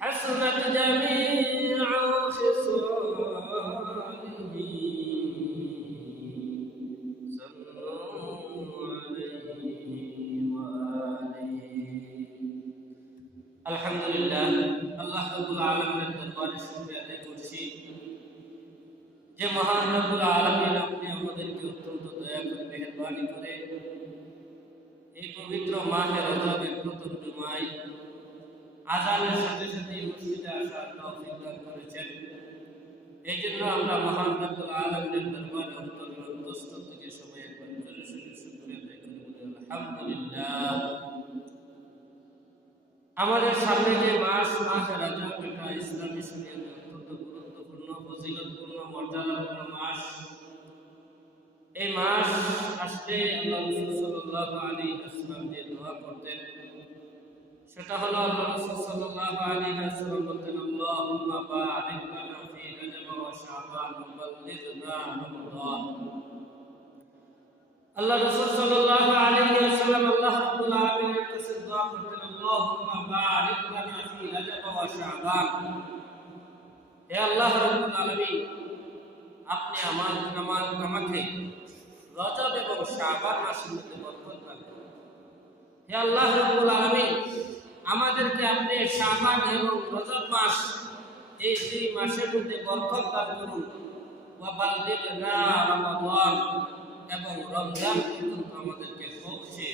حسنت جميع خصاله صلوا عليه وآله الحمد لله আল্লাহ রাব্বুল আলামিনের দরবারে শুকরিয়া আদায় করছি যে মহান রাব্বুল আলামিন আপনি আমাদেরকে অত্যন্ত দয়া করে মেহেরবানি করে এই পবিত্র মাহে রজবের প্রথম জুমায় আযানের সাথে সাথে মসজিদে আসার তৌফিক দান করেছেন। এই জন্য আমরা মহান রাব্বুল আলামিনের দরবারে অন্তরস্থল থেকে সবাই একবার জোরে সোরে শুকরিয়া আদায় করি বলি আলহামদুলিল্লাহ। আমাদের সামনে যে মাহে রজব এটা ইসলামী শরীয়তে অত্যন্ত গুরুত্বপূর্ণ, ফজিলতপূর্ণ, মর্যাদাপূর্ণ মাস। এই মাস আসলে আল্লাহ রাসূল সাল্লাল্লাহু আলাইহি ওয়াসাল্লাম যে দোয়া করতেন সেটা হলো আল্লাহ রাসূল সাল্লাল্লাহু আলাইহি ওয়াসাল্লাম বলতেন আল্লাহুম্মা বারিক লানা ফি রজব ওয়া শাবান ওয়া বাল্লিগনা রমাদান। আল্লাহ রাসূল সাল্লাল্লাহু আলাইহি ওয়াসাল্লাম আল্লাহ রাব্বুল আলামিনের কাছে দোয়া করতেন আল্লাহুম্মা বারিক লানা ফি রজব ওয়া শাবান। হে আল্লাহ রাব্বুল আলামিন, আপনি আমাকে রজব এবং শাবান মাসের মধ্যে বরকত দান করুন। হে আল্লাহ রাব্বুল আলামিন, আমাদেরকে আপনি শাবান এবং রজব মাস এই দুই মাসের মধ্যে বরকত দান করুন। ওয়া বাল্লিগনা রমাদান, এবং রমজান পর্যন্ত আমাদেরকে পৌঁছে।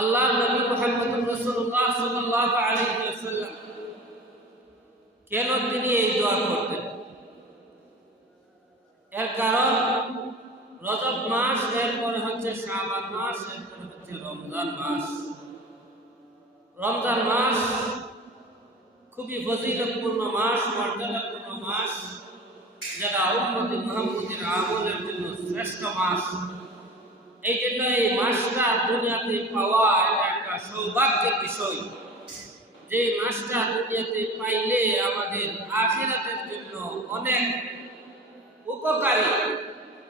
আল্লাহ নবী মুহাম্মদ রাসূলুল্লাহ সাল্লাল্লাহু আলাইহি ওয়াসাল্লাম কেন তিনি এই দোয়া করতেন? এর কারণ রজব মাস, এরপরে হচ্ছে শাবান মাস, এরপরে হচ্ছে রমজান মাস। রমজান মাস খুবই ফজিলতপূর্ণ মাস, মর্যাদাপূর্ণ মাস, যারা উম্মতে মুহাম্মদের আমলের জন্য শ্রেষ্ঠ মাস। এই জন্য এই মাসটা দুনিয়াতে পাওয়া এটা একটা সৌভাগ্যের বিষয়। যে মাসটা দুনিয়াতে পাইলে আমাদের আখিরাতের জন্য অনেক উপকারী।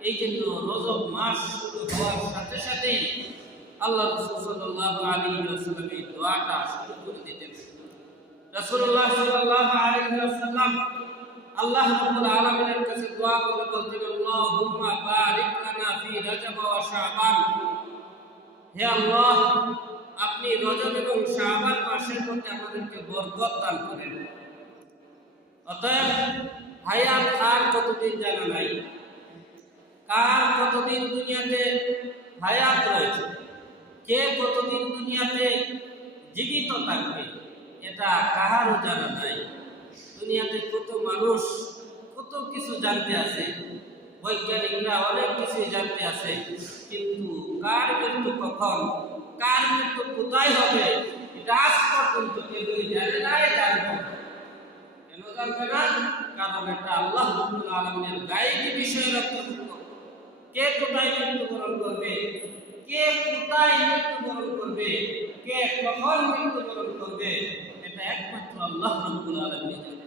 এই জন্য রজব মাস শুরু হওয়ার সাথে সাথেই আল্লাহ রাসূল সাল্লাল্লাহু আলাইহি ওয়াসাল্লাম এই দোয়াটা শুরু করে দিতেন। রাসূলুল্লাহ সাল্লাল্লাহু আলাইহি ওয়াসাল্লাম আল্লাহ রাব্বুল আলামিনের কাছে দোয়া করে বলতেন আল্লাহুম্মা বারিক লানা ফি রজব ওয়া শাবান। হে আল্লাহ, আপনি রজব এবং শাবান মাসের মধ্যে আমাদেরকে বরকত দান করেন। অতএব হায়াত আর কতদিন জানা নাই, কার কতদিন দুনিয়াতে হায়াত রয়েছে, কে কতদিন দুনিয়াতে জীবিত থাকবে এটা কাহারও জানা নাই। দুনিয়াতে কত মানুষ কত কিছু জানতে আছে, বৈজ্ঞানিকরা অনেক কিছু জানতে আছে, কিন্তু কার মৃত্যু কখন, কার মৃত্যু কোথায় হবে এটা আজ পর্যন্ত কেউ জানে না, জানবে না। কেন জানবে না? কারণ এটা আল্লাহ রাব্বুল আলামিনের গায়বী বিষয়ের অন্তর্ভুক্ত। কে কোথায় মৃত্যুবরণ করবে, কে কোথায় মৃত্যুবরণ করবে, কে কখন মৃত্যুবরণ করবে, এটা একমাত্র আল্লাহ রাব্বুল আলামিন জানেন।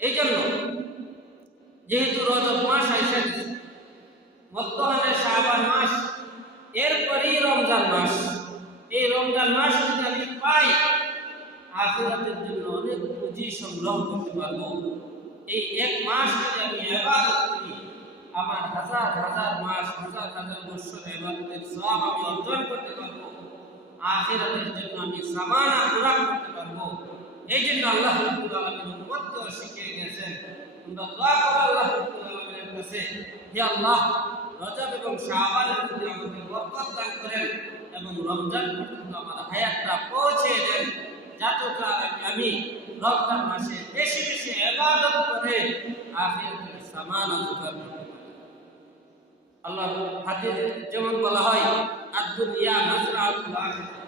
এই জন্য যেহেতু রজব মাস এসে গেছে, বর্তমানে শাবান মাস, এরপরই রমজান মাস। এই রমজান মাস যদি আমি পাই, আখিরাতের জন্য অনেক পুঁজি সংগ্রহ করতে পারবো। এই এক মাস যদি আমি ইবাদত করি, আমার হাজার হাজার মাস, হাজার হাজার বছর ইবাদতের সওয়াব আমি অর্জন করতে পারবো। আখিরাতের জন্য আমি সামানা পুরা করতে পারবো। এই জন্য আল্লাহ রাব্বুল আলামিন উম্মতকে শিখিয়ে গেছেন, তোমরা দোয়া করো আল্লাহ রাব্বুল আলামিনের কাছে, হে আল্লাহ, রজব এবং শাবানের মধ্যে আমাকে বরকত দান করেন এবং রমজান পর্যন্ত আমার হায়াতটা পৌঁছে দেন, যাতে আমি রমজান মাসে বেশি বেশি ইবাদত করে আখিরাতের সামানা অর্জন করতে পারি। আল্লাহর হাদিস যেমন বলা হয়, আদ-দুনিয়া মাজরাতুল আখিরাহ,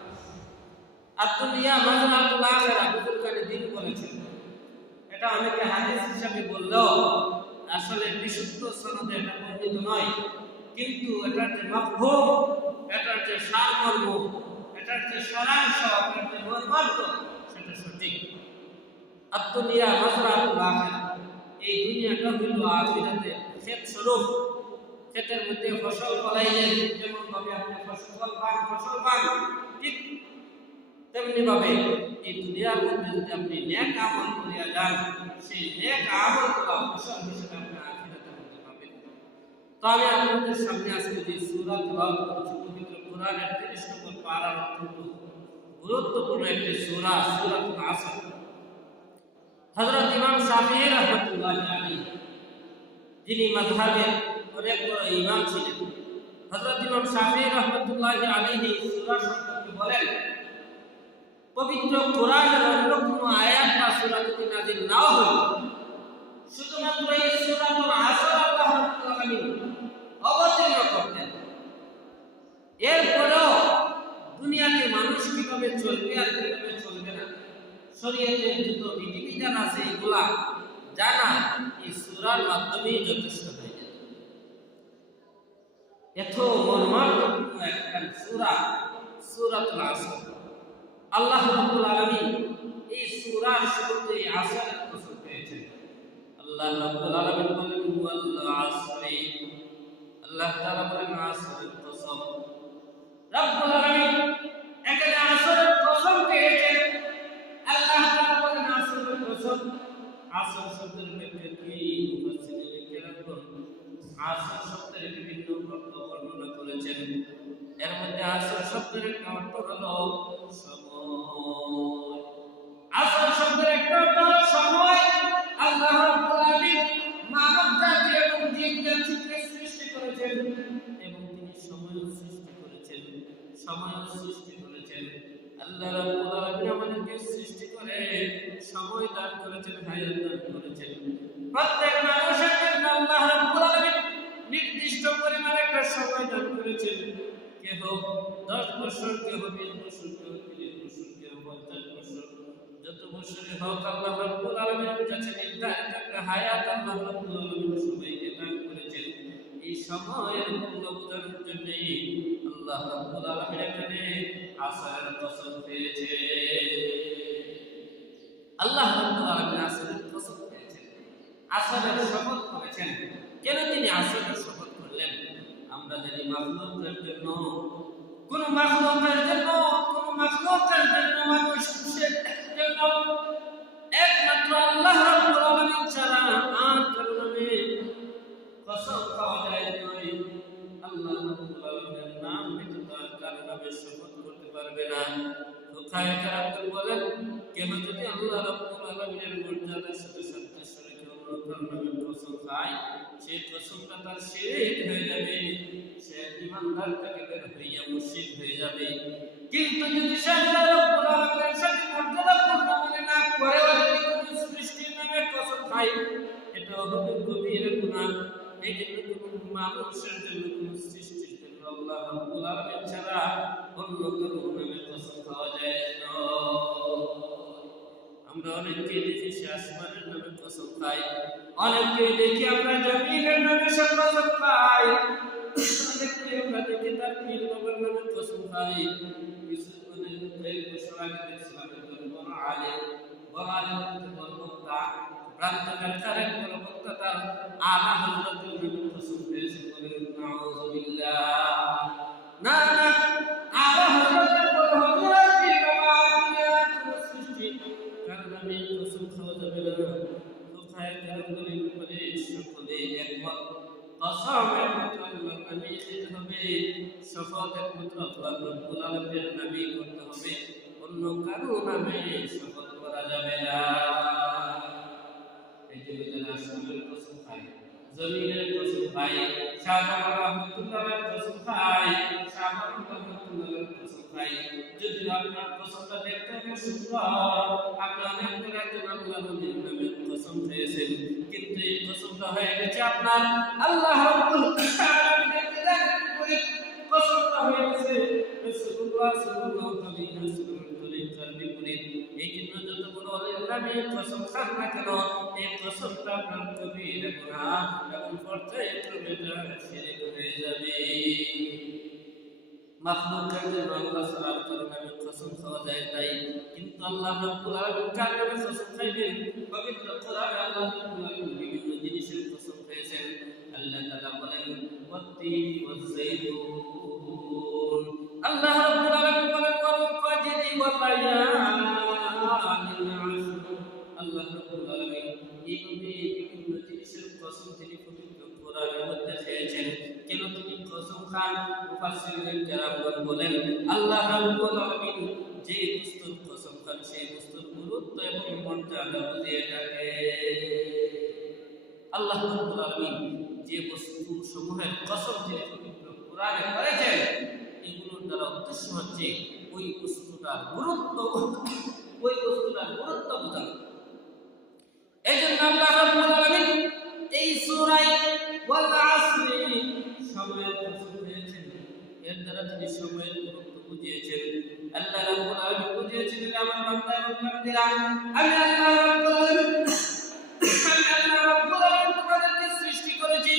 আদ-দুনিয়া মাজরাতুল আখিরাহ, বুজুর্গ দিন বলেছেন। এটা অনেকে হাদিস হিসাবে বললেও আসলে বিশুদ্ধ সনদে এটা বর্ণিত নয়, কিন্তু এটার যে মাফহুম, এটার যে সারমর্ম, এটার যে সারাংশ, এটার যে মর্মার্থ, সেটা সঠিক। আদ-দুনিয়া মাজরাতুল আখিরাহ, এই দুনিয়াটা হইল আখিরাতের ক্ষেত স্বরূপ। ক্ষেতের মধ্যে ফসল ফলাইলেন, যেমন ভাবে আপনি ফসল পান, ঠিক তেমনি ভাবে এই দুনিয়ার মধ্যে যদি আপনি নেক আমল করিয়া যান, সেই নেক আমলগুলো ফসল হিসেবে আপনি আখিরাতের মধ্যে পাবেন। তো আমি আপনাদের সামনে আজকে যে সূরা তেলাওয়াত করেছি, পবিত্র কোরআনের 30 নম্বর পারার অত্যন্ত গুরুত্বপূর্ণ একটি সূরা, সূরাতুল আসর। হযরত ইমাম শাফিঈ রাহমাতুল্লাহি আলাইহি, যিনি মাযহাবের অনেক বড় ইমাম ছিলেন, হযরত ইমাম শাফিঈ রাহমাতুল্লাহি আলাইহি সূরা সম্পর্কে বলেন, পবিত্র কোরআনের অন্য কোনো আয়াত বা সূরা যদি নাযিল না হতো, শুধুমাত্র এই সূরাতুল আসর আল্লাহ রাব্বুল আলামিন অবতীর্ণ করতেন। এরপরেও দুনিয়াতে মানুষ কিভাবে চলবে আর কিভাবে চলবে না, শরীয়তের যত বিধিবিধান আছে এগুলা জানা এই সূরার মাধ্যমেই যথেষ্ট হয়ে যায়। এত মর্মান্তিক একটা সূরা, সূরাতুল আসর। আল্লাহ রাব্বুল আলামিন এই সূরার শুরুতে আসরের কসম পেয়েছেন। আল্লাহ রাব্বুল আলামিন বলেন ওয়াল আসরি, আল্লাহ তাআলা বলেন আসরের কসম। রাব্বুল আলামিন এখানে আসরের কসম পেয়েছেন, আল্লাহ তাআলা বলেন আসরের কসম। আসর শব্দের ব্যাখ্যা কি মুফাসসিরিনে কেরাম আসর শব্দের বিভিন্ন অর্থ বর্ণনা করেছেন। এর মধ্যে আসর শব্দের একটা অর্থ হলো সময়। আসর শব্দের একটা অর্থ হলো সময়। আল্লাহ রাব্বুল আলামিন মানব জাতি এবং জিন জাতিকে সৃষ্টি করেছেন এবং তিনি সময় সৃষ্টি করেছেন, সময় সৃষ্টি করেছেন। আল্লাহ রাব্বুল আলামিন আমাদেরকে সৃষ্টি করে সময় দান করেছেন, হায়াত দান করেছেন। প্রত্যেক মানুষের জন্য আল্লাহ রাব্বুল আলামিন নির্দিষ্ট পরিমাণে একটা সময় দান করেছেন। কেহ 10 বছর, কেহ 20 বছর, কেহ 30 বছর, কেহ 50 বছর, যত বছরই হোক আল্লাহ রাব্বুল আলামিনের কাছে নির্ধারিত একটা হায়াত আল্লাহ রাব্বুল আলামিন সবাইকে দান করেছেন। এই সময়ের মূল্য বোঝানোর জন্যই আল্লাহ রাব্বুল আলামিন এখানে আসরের কসম পেয়েছে। আল্লাহ রাব্বুল আলামিন আসরের কসম পেয়েছেন, আসরের শপথ করেছেন। কেন তিনি আসরের শপথ করলেন? আমরা জানি মাখলুকের জন্য, কোন মাখলুকের জন্য, কোন মাখলুকের জন্য, মানুষের জন্য একমাত্র আল্লাহ রাব্বুল আলামিন ছাড়া আর কারো নামে কসম খাওয়া যায় নয়। আল্লাহ রাব্বুল আলামিনের নাম ব্যতীত আর কারো নামে শপথ করতে পারবে না। ফুকাহায়ে কেরাম বলেন, কেহ যদি আল্লাহ রাব্বুল আলামিনের মর্যাদার সাথে সাদৃশ্য রেখে অন্য কারো নামে কসম খায়, সেই কসমটা তার শিরক হয়ে যাবে, সে ঈমানদার থেকে বের হইয়া মুশরিক হয়ে যাবে। কিন্তু যদি সে আল্লাহ রাব্বুল আলামিনের সাথে মর্যাদাপূর্ণ মনে না করে যদি কোনো সৃষ্টির নামে কসম খায়, এটা হবে কবিরা গুনাহ। এই জন্য কোনো মানুষের জন্য, কোনো সৃষ্টির জন্য আল্লাহ রাব্বুল আলামিন ছাড়া অন্য কারো নামে কসম খাওয়া যায় না। আমরা অনেককে দেখি সে আসমানের নামে কসম খাই, অনেককে দেখি আমরা জমিনের নামে কসম খাই, অনেককে আমরা দেখি তার পীর বাবার নামে কসম খাই। কয়েক বছর আগে দেখছিলাম একজন বড় আলেম, বড় বক্তা, প্রান্তকার এক বড় বক্তা তার আলা হযরতের নামে কসম পেয়েছে। বলেন নাউযুবিল্লাহ। না না, আলা হযরতের বড় হযরত পীর বাবা দুনিয়ার কোন সৃষ্টি কারণ আমি কসম খাওয়া যাবে না। ফুকাহায়ে কেরাম বলেন বলে সকলে একমত, কসম একমাত্র আল্লাহর নামেই খেতে হবে, শপথ একমাত্র আল্লাহ রাব্বুল আলামিনের নামেই করতে হবে, অন্য কারো নামে শপথ করা যাবে না। এই যে যারা আসমানের কসম খায়, জমিনের কসম খায়, শাহজালাল রাহমাতুল্লাহর কসম খায়, শাহজালাল রাহমাতুল্লাহর কসম খায়, যদি আপনার কসমটা দেখতে অনেক সুন্দর, আপনি অনেক বড় একজন আল্লাহর ওলির নামে কসম খেয়েছেন, কিন্তু এই কসমটা হয়ে গেছে আপনার আল্লাহ রাব্বুল আলামিনের বিধানের উপরে কসমটা হয়ে গেছে রাসূলুল্লাহ সাল্লাল্লাহু আলাইহি ওয়াসাল্লামের বিপরীত। এই জন্য যত বড় ওলির নামে কসম খান না কেন, এই কসমটা আপনার কবিরা গুনাহ এবং পর্যায়ক্রমে এটা শিরক হয়ে যাবে। মাখলুকের জন্য আল্লাহ ছাড়া কারো নামে কসম খাওয়া যায় তাই, কিন্তু আল্লাহ রাব্বুল আলামিন কার নামে কসম খাইবেন? পবিত্র কোরআনে আল্লাহ রাব্বুল আলামিন বিভিন্ন জিনিসের কসম খেয়েছেন। আল্লাহ তাআলা বলেন ওয়াত-তিনি ওয়াজ-যাইতুন, আল্লাহ রাব্বুল আলামিন বলেন ওয়াল ফাজরি আল্লাহ রাব্বুল আলামিন এইভাবে বিভিন্ন জিনিসের কসম তিনি পবিত্র কোরআনের মধ্যে খেয়েছেন। কেন তিনি কসম খান? মুফাসসিরিন কেরামগণ বলেন আল্লাহ রাব্বুল আলামিন যে বস্তুর কসম খান সেই বস্তুর গুরুত্ব এবং মর্যাদা বুঝিয়ে থাকে। আল্লাহ রাব্বুল আলামিন যে বস্তু সমূহের কসম তিনি পবিত্র কোরআনে করেছেন এগুলোর দ্বারা উদ্দেশ্য হচ্ছে ওই বস্তুটার গুরুত্ব বোঝানো। এই জন্য আল্লাহ রাব্বুল আলামিন এই সূরায় ওয়াল আসরি সময়ের কসম খেয়েছেন। এর দ্বারা তিনি সময়ের গুরুত্ব বুঝিয়েছেন। আল্লাহ রাব্বুল আলামিন বুঝিয়েছেন আমার বান্দা এবং বান্দিরা আমি আল্লাহ রাব্বুল আলামিন তোমাদেরকে সৃষ্টি করেছি।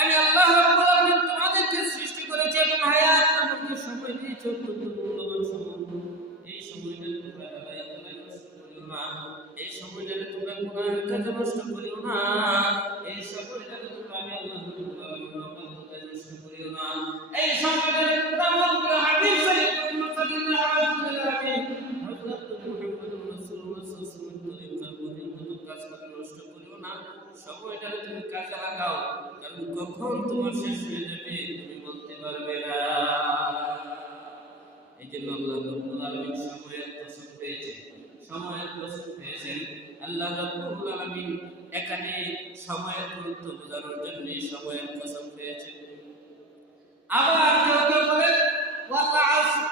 আমি আল্লাহ রাব্বুল আলামিন তোমাদেরকে সৃষ্টি করেছি এবং হায়াত নামক সময় দিয়েছি মূল্যবান সময়। এই সময়টা তোমরা নষ্ট করিও না। এই সময়টা তোমরা গুনাহের কাজে নষ্ট করিও না। এই সময়টা তোমরা আমি আল্লাহ রাব্বুল আলামিনের অবাধ্যতায় নষ্ট করিও না। এই সময়টা তোমরা আমার হাবিব সাল্লাল্লাহু আলাইহি হযরত মুহাম্মদ রাসূলুল্লাহ সাল্লাল্লাহু আলাইহি ওয়াসাল্লাম কাজ করে নষ্ট করিও না। সময়টা তুমি কাজে লাগাও, কারণ কখন তোমার শেষ হয়ে যাবে তুমি বলতে পারবে না। এই জন্য আল্লাহ রাব্বুল আলামিন সময়ের কসম পেয়েছেন। আল্লাহ রাব্বুল আলামিন এখানে সময়ের গুরুত্ব বোঝানোর জন্য সময়ের কসম পেয়েছেন। আবার কেউ বলেন ওয়াল আসর,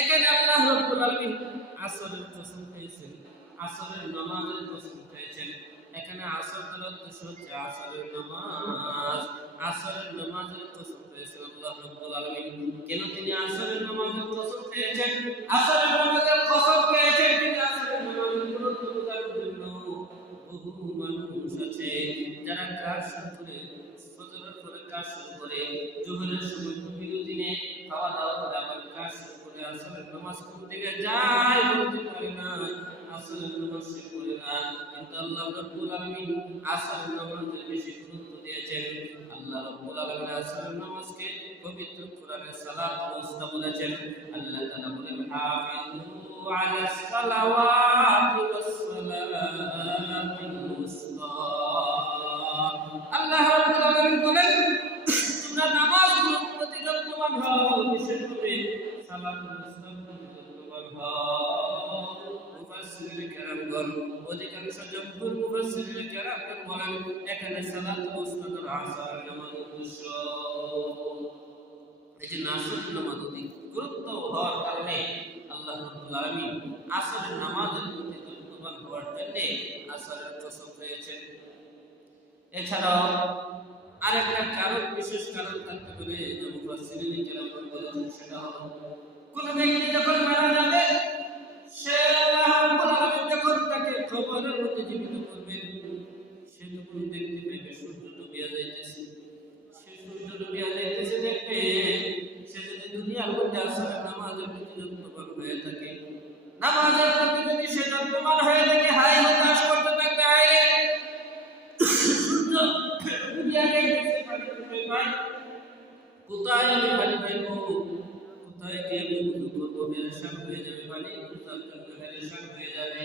এখানে আল্লাহ রাব্বুল আলামিন আসরের কসম পেয়েছেন, আসরের নামাজের কসম পেয়েছেন। এখানে আসর বলার উদ্দেশ্য হচ্ছে আসরের নামাজের কসম পেয়েছেন আল্লাহ রাব্বুল আলামিন। কেন তিনি আসরের নামাজের কসম পেয়েছেন? আসরের নামাজের কসম পেয়েছেন তিনি আসরের নামাজের গুরুত্ব বোঝানোর জন্য। বহু মানুষ আছে যারা কাজ শুরু করে ফজরের পরে কাজ শুরু করে, জোহরের সময় বিরতি নিয়ে খাওয়া দাওয়া করে আবার কাজ শুরু করে আসরের নামাজ পড়তে যায় বলতে পারে না, আসরের নামাজ সে পড়ে না। কিন্তু আল্লাহ রাব্বুল আলামিন আসরের নামাজের বেশি গুরুত্ব দিয়েছেন। আল্লাহ রাব্বুল আলামিন আসরের নামাজকে পবিত্র কোরআনে সালাতুল উস্তা বলেছেন। আল্লাহ তাআলা বলেন হাফিজু আলাস সালাওয়াতি ওয়াস সালাতিল উস্তা। আল্লাহ রাব্বুল আলামিন বলেন তোমরা নামাজগুলোর প্রতি যত্নবান হও, বিশেষভাবে সালাতুল উস্তার প্রতি যত্নবান হও। মুফাসসিরিন কেরামগণ অধিকাংশ জমহুর মুফাসসিরিন কেরামগণ বলেন এখানে সালাতুল উস্তা দ্বারা আসরের নামাজ উদ্দেশ্য। এই যে আসরের নামাজ অতি গুরুত্ব হওয়ার কারণে আল্লাহ রাব্বুল আলামিন আসরের নামাজের প্রতি যত্নবান হওয়ার জন্য আসরের কসম পেয়েছেন। এছাড়াও আরেকটা কারণ, বিশেষ কারণ থাকতে পারে মুফাসসিরিন কেরামগণ বলেছেন, সেটা হলো কোন ব্যক্তি যখন মারা যাবে সে আল্লাহ রাব্বুল আলামিন যখন তাকে কবরের মধ্যে জীবিত করবেন সে তখন দেখতে পাবে সূর্য ডুবিয়া যাইতেছে। সে সূর্য ডুবিয়া যাইতেছে দেখবে, সে যদি দুনিয়ার মধ্যে আসরের নামাজের প্রতি যত্নবান হয়ে থাকে, নামাজের প্রতি যদি সে যত্নবান হয়ে থাকে, হায় হতাশ করতে থাকবে, হায় সূর্য ডুবিয়া যাইতেছে, কোথায় আমি পানি পাইবো, কোথায় গিয়ে বুঝু করবো, পেরেশান হয়ে যাবে, পানি খোঁজার জন্য পেরেশান হয়ে যাবে,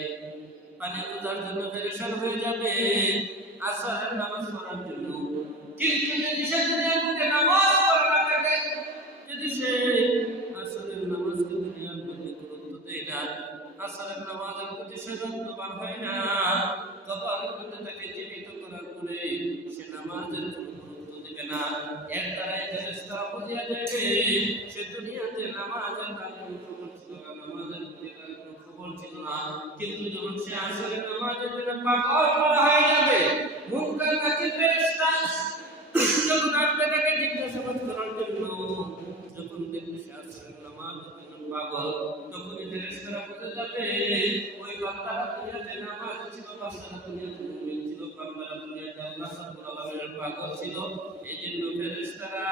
পানি খোঁজার জন্য পেরেশান হয়ে যাবে আসরের নামাজ পড়ার জন্য। কিন্তু যদি সে দুনিয়ার মধ্যে নামাজ পড়া না থাকে, যদি সে আসরের নামাজকে দুনিয়ার মধ্যে গুরুত্ব দেয় না, আসরের নামাজের প্রতি সে যত্নবান হয় না, কবরের মধ্যে তাকে জীবিত করার পরে সে নামাজের গুরুত্ব দেবে না, এর দ্বারাই ফেরেশতারা বুঝিয়া যাবে সে দুনিয়াতে নামাজের তার কোনো খবর ছিল না, নামাজের প্রতি তার কোনো খবর ছিল না। কিন্তু যখন সে আসরের নামাজের জন্য পাগল করা হয়ে যাবে, মুনকার নাকির ফেরেশতা যখন আসবে তাকে জিজ্ঞাসাবাদ করার জন্য, যখন দেখবে সে আসরের নামাজের জন্য পাগল, তখনই ফেরেশতারা বুঝে যাবে ওই বান্দারা দুনিয়াতে নামাজ ছিল, বান্দারা দুনিয়াতে মুমিন ছিল, বান্দারা দুনিয়াতে আল্লাহ রাব্বুল আলামিনের পাগল ছিল। এই জন্য ফেরেশতারা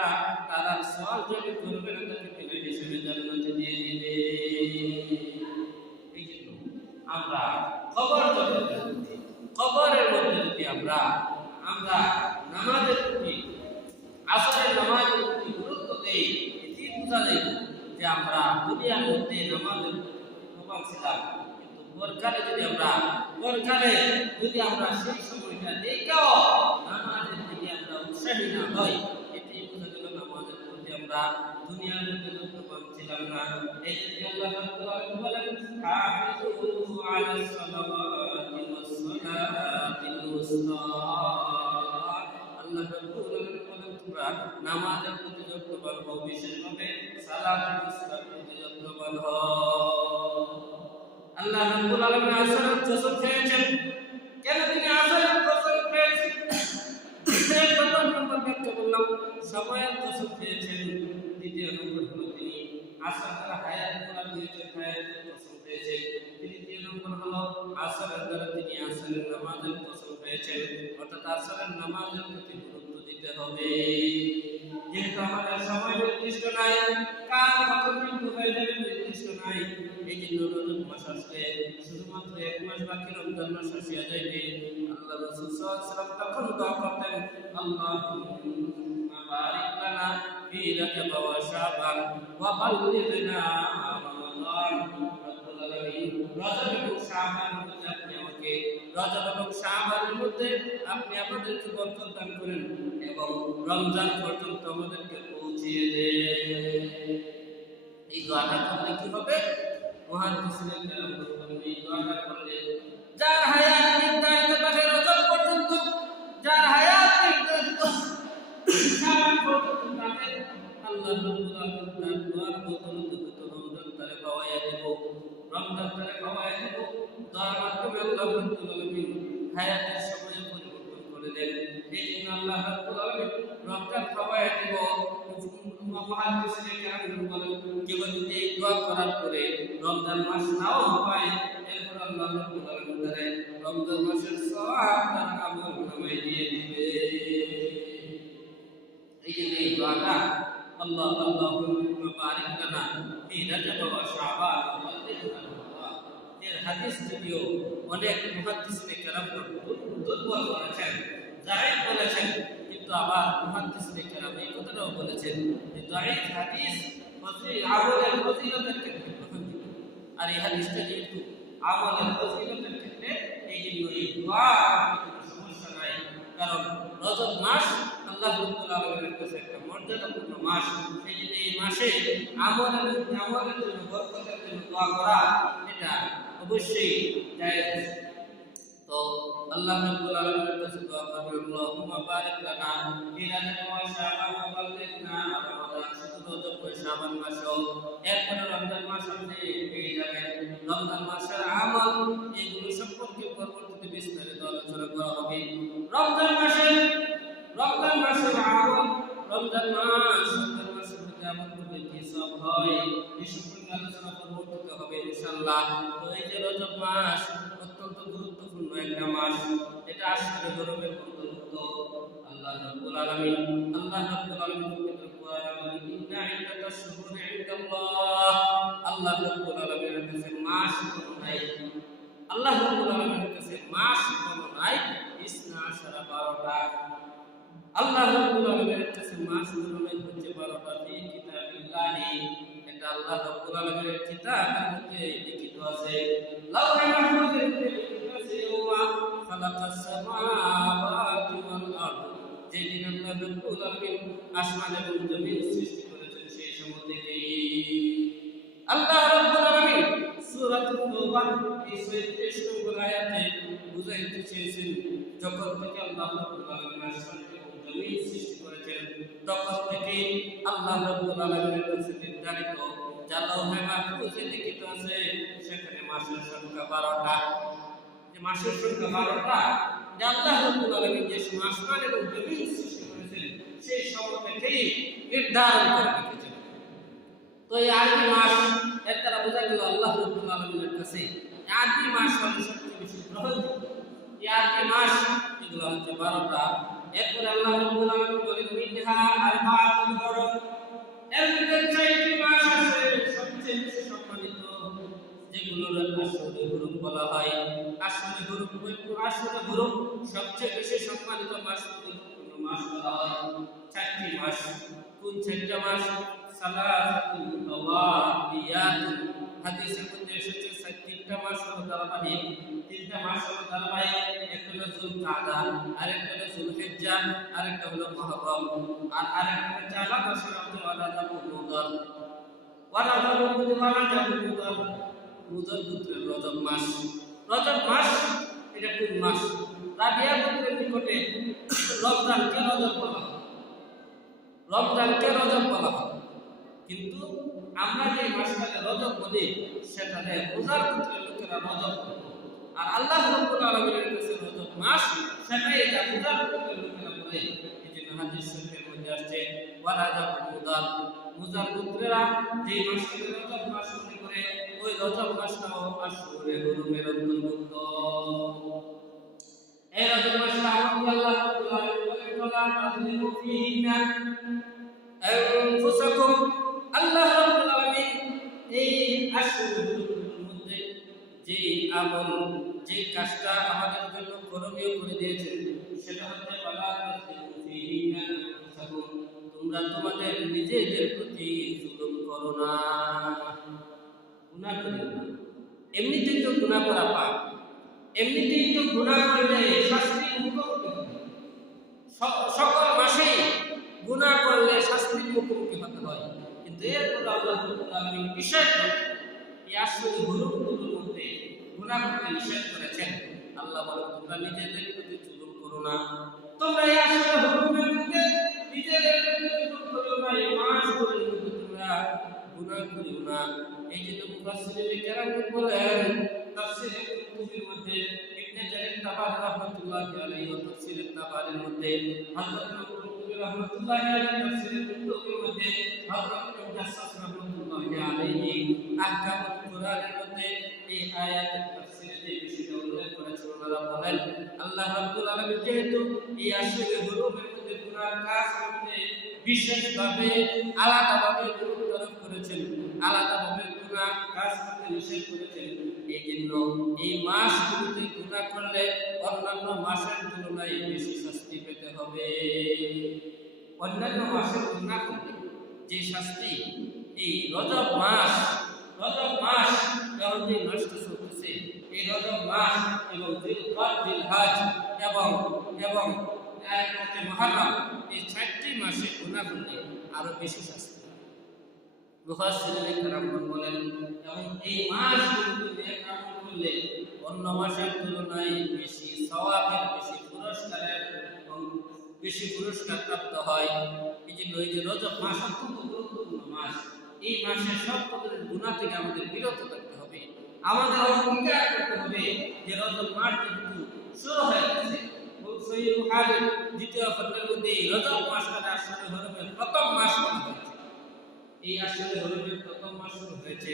তারা সওয়াল জবাব করবে না, তাকে বিনা হিসেবে জান্নাতে দিয়ে দিবে। এই জন্য আমরা কবরের মধ্যে যদি আমরা নামাজের প্রতি, আসরের নামাজের প্রতি গুরুত্ব দেই, এটি বোঝা যায় যে আমরা দুনিয়ার মধ্যে নামাজের পরকালে যদি আমরা সেই সময়টা দেখেও নামাজের দিকে আমরা উৎসাহী না হই, এটি বোঝা গেল নামাজের প্রতি আমরা দুনিয়ার মধ্যে যত্নবান ছিলাম না। এই জন্য আল্লাহ রাব্বুল আলামিন বলেন, হাফিজু আলাস সালাওয়াতি ওয়াস সালাতিল উসতা। আল্লাহ রাব্বুল আলামিন বলেন, তোমরা নামাজের প্রতি যত্নবান হও, বিশেষভাবে সালাতুল উসতার প্রতি যত্নবান হও। আল্লাহ রাব্বুল আলামিন আসরের কসম খেয়েছেন। কেন তিনি আসরের কসম খেয়েছেন? এই প্রথম নম্বর ব্যাখ্যা বললাম, সময়ের কসম খেয়েছেন। দ্বিতীয় নম্বর হলো তিনি আসরের হায়াত দ্বারা দিয়েছেন, হায়াতের কসম খেয়েছেন। তৃতীয় নম্বর হলো আসরের দ্বারা তিনি আসরের নামাজের কসম খেয়েছেন। অর্থাৎ আসরের নামাজের প্রতি গুরুত্ব দিতে হবে। যেহেতু আমাদের সময় নির্দিষ্ট নাই, কাল কখন মৃত্যু হয়ে যাবে নির্দিষ্ট নাই, এই জন্য রজব মাস আসলে শুধুমাত্র 1 মাস বাকি রমজান মাস আসিয়া যাইবে। আল্লাহ রাসূল সাল্লাল্লাহু আলাইহি ওয়াসাল্লাম তখন দোয়া করতেন, আল্লাহুম্মা বারিক লানা ফি রাজব ওয়া শাবান ওয়া বাল্লিগনা রমাদান। রব্বুল আলামিন, রজব এবং শাবানের মধ্যে আপনি আমাকে আমাদেরকে বরকত দান করেন এবং রমজান পর্যন্ত আমাদেরকে পৌঁছিয়ে দেন। এই দোয়াটা করলে কি হবে? মুহাদ্দিসিনে কেরাম বলেন, এই দোয়াটা করলে যার হায়াত নির্ধারিত থাকে রজব পর্যন্ত, যার হায়াত নির্ধারিত শাবান পর্যন্ত থাকে, আল্লাহ রাব্বুল আলামিন তার দোয়ার বদৌলতে রমজান তারে পাওয়াইয়া দেব। দোয়ার মাধ্যমে আল্লাহ রাব্বুল আলামিন হায়াতের সময় পরিবর্তন করে দেন। এই জন্য আল্লাহ রাব্বুল আলামিন রমজান পাওয়াইয়া দেব। মুহাদ্দিসিনে কেরাম বলেন, কেউ যদি এই দোয়া করার পরে রমজান মাস নাও পায়, এরপর আল্লাহ রাব্বুল আলামিন তারে রমজান মাসের সওয়াব তার আমল নামায় দিয়ে দিবে। এই জন্য এই দোয়াটা আল্লাহুম্মা বারিক লানা ফি রাজব ওয়া শাবান ওয়া বাল্লিগনা রমাদান, এর হাদিস যদিও অনেক মুহাদ্দিসিনে কেরাম দুর্বল করেছেন, যায়েদ বলেছেন, কিন্তু আবার মুহাদ্দিসিনে কেরাম এই কথাটাও বলেছেন যে যায়েদ হাদিস আমলের ফজিলতের ক্ষেত্রে গ্রহণযোগ্য। আর এই হাদিসটা যেহেতু আমলের ফজিলতের ক্ষেত্রে, এই জন্য এই দোয়া কোনো সমস্যা নাই। কারণ রজব মাস আল্লাহ রাব্বুল আলামিনের কাছে একটা মর্যাদাপূর্ণ মাস। এই জন্য এই মাসে আমলের জন্য, বরকতের জন্য দোয়া করা এটা অবশ্যই জায়েজ। তো আল্লাহ রাব্বুল আলামিনের কাছে দোয়া করবেন, আল্লাহুম্মা বারিক লানা ফি রাজব ওয়া শাবান ওয়া বাল্লিগনা রমাদান। শুধু রজব ও শাবান মাসও, এরপরে রমজান মাস আপনি পেয়ে যাবেন। রমজান মাসের আমল এগুলো সম্পর্কে পরবর্তীতে বিস্তারিত আলোচনা করা হবে। রমজান মাসের আমল, রমজান মাসের মধ্যে আমল করলে কি সব হয়, এই সম্পর্কে আলোচনা পরবর্তীতে হবে ইনশাআল্লাহ। তো এই যে রজব মাস অত্যন্ত গুরুত্বপূর্ণ একটা মাস, এটা আসলে গরমের অন্তর্ভুক্ত। আল্লাহ রাব্বুল আলামিন পবিত্র কোরআনে বলেন, ইন্না ইদ্দাতাশ শুহুরি ইনদাল্লাহ, আল্লাহ রাব্বুল আলামিনের কাছে মাস গণনায়, আল্লাহ রাব্বুল আলামিনের কাছে মাস গণনায় 12টা। আল্লাহ রাব্বুল আলামিনের কাছে মাস গণনায় হচ্ছে 12টা। ফি কিতাবিল্লাহি, এটা আল্লাহ রাব্বুল আলামিনের কিতাবের মধ্যে লিখিত আছে। লাওহে মাহফুজের মধ্যে লিখিত আছে, ওয়া খালাকাস সামাওয়াতি ওয়াল আরদ, যেদিন আল্লাহ রাব্বুল আলামিন আসমান এবং জমিন সৃষ্টি করেছেন সেই সময় থেকেই আল্লাহ রাব্বুল আলামিন সূরাতুত তাওবা এই 37 নম্বর আয়াতে বুঝাইতে চেয়েছেন, যখন থেকে আল্লাহ রাব্বুল আলামিন আসমান এবং জমিন সৃষ্টি করেছেন, তখন থেকে আল্লাহ রাব্বুল আলামিনের কাছে নির্ধারিত যা লাওহে মাহফুজে লিখিত আছে, সেখানে মাসের সংখ্যা 12টা। যে মাসের সংখ্যা 12টা, যে আল্লাহ রাব্বুল আলামিন যে আসমান এবং জমিন সৃষ্টি করেছেন সেই সময় থেকেই নির্ধারণ করে রেখেছেন। তো এই আরবি মাস, এর দ্বারা বোঝা গেল আল্লাহ রাব্বুল আলামিনের কাছে আরবি মাস হলো সবচেয়ে বেশি গ্রহণযোগ্য। এই আরবি মাস এগুলো হচ্ছে 12টা। এরপরে আল্লাহ রাব্বুল আলামিন বলেন, মিনহা আরবাআতুন হুরুম, এর মধ্যে 4টি মাস আছে সবচেয়ে বেশি সম্মানিত, যেগুলোর আশহুরে হুরুম বলা হয়। আশহুরে হুরুম সবচেয়ে বেশি সম্মানিত মাস, গুরুত্বপূর্ণ মাস বলা হয় 4টি মাস। কোন 4টা মাস? সালাতুল তাওয়াবিয়াত, হাদিসের মধ্যে এসেছে 4টা মাস হলো ধারাবাহিক, তিনটা মাস হলো ধারাবাহিক, একটা হলো যুলকাদা, আরেকটা হলো যুলহিজ্জা, আরেকটা হলো মুহররম, আর আরেকটা হচ্ছে আলাদা শরতে ওয়ালাদাবুল মুদর। ওয়ালাদাবুল মুদর মুদর পুত্রের রজব মাস। রজব মাস এটা কোন মাস? রাবিয়া পুত্রের নিকটে রমজানকে রজব বলা হয়, রমজানকে রজব বলা হয়। কিন্তু আমরা যে মাসটাকে রজব বলি সেটাকে মুজার পুত্রের লোকেরা রজব বলে, আর আল্লাহ রাব্বুল আলামিনের কাছে রজব মাস সেটাই এটা মুজার পুত্রের লোকেরা বলে। এই জন্য হাদিস শরীফের মধ্যে আসছে ওয়ালাদাবুল মুদার, মুজার পুত্রেরা যে মাসটাকে রজব মাস মনে করে ওই রজব মাসটাও আশুরে হুরুমের অন্তর্ভুক্ত। এই রজব মাসটা আল্লাহ রাব্বুল আলামিন বলেন ওয়ালা তাযলিমু ফীহিনা আনফুসাকুম। আল্লাহ রাব্বুল আলামিন এই আশুরে হুরুমের মধ্যে যে আমল, যে কাজটা আমাদের জন্য করণীয় করে দিয়েছেন সেটা হচ্ছে ওয়ালা তাযলিমু ফীহিনা আনফুসাকুম, তোমরা তোমাদের নিজেদের প্রতি জুলুম করো না, গুনাহ করো না। এমনিতেই তো গুনাহ করা পাপ, এমনিতেই তো গুনাহ করলে শাস্তির মুখোমুখি হবে। সকল মাসেই গুনাহ করলে শাস্তির মুখোমুখি হতে হয়, কিন্তু এরপর আল্লাহ রাব্বুল আলামিন বিশেষ করে এই আশুরে হুরুমগুলোর মধ্যে গুনাহ করতে নিষেধ করেছেন। আল্লাহ বলেন তোমরা নিজেদের প্রতি জুলুম করো না, তোমরা এই আশুরে হুরুমের মধ্যে নিজেদের প্রতি জুলুম করো না, এই মাসগুলোর মধ্যে তোমরা গুনাহ করিও না। এই জন্য মুফাসসিরিনে কেরাম বলেন তাফসীরে কুতুবের মধ্যে ইবনে জারীর তাবারি রাহমাতুল্লাহি আলাইহি ও তাফসীরে তাবারির মধ্যে হযরত কুতুবী রাহমাতুল্লাহি আলাইহি তাফসীরে কুতুবের মধ্যে হযরত মুজাসসাস রাহমাতুল্লাহি আলাইহি আহকামুল কুরআনের মধ্যে এই আয়াতের তাফসীরে যে বিষয়টা উল্লেখ করেছেন ওনারা বলেন আল্লাহ রাব্বুল আলামিন যেহেতু এই আশুরে হুরুমের মধ্যে গুনাহ কাজ করতে বিশেষভাবে আলাদাভাবে গুরুত্ব আরোপ করেছেন, আলাদাভাবে গুনাহ কাজ করতে নিষেধ করেছেন, এই জন্য এই মাসগুলোতে গুনাহ করলে অন্যান্য মাসের তুলনায় বেশি শাস্তি পেতে হবে। অন্যান্য মাসের গুনাহ করলে যে শাস্তি, এই রজব মাস এবং যে মাসটা চলতেছে এই রজব মাস এবং জিলকদ, জিলহজ এবং মুহররম, এই 4টি মাসে গুনাহ করলে আরো বেশি শাস্তি। মুফাসসিরিনে কেরাম বলেন এবং এই মাসগুলোতে নেক আমল করলে অন্য মাসের তুলনায় বেশি সওয়াবের, বেশি পুরস্কারের এবং বেশি পুরস্কার প্রাপ্ত হয়। এই জন্য এই যে রজব মাস অত্যন্ত গুরুত্বপূর্ণ মাস, এই মাসে সব প্রকারের গুনাহ থেকে আমাদের বিরত থাকতে হবে। আমাদের অঙ্গীকার করতে হবে যে রজব মাস যেহেতু শুরু হয়ে গেছে, সহিহ বুখারী দ্বিতীয় খণ্ডের মধ্যে এই রজব মাসটা আসলে হরমের প্রথম মাস বলা হয়েছে। এই আসলে হরমের প্রথম মাস শুরু হয়েছে।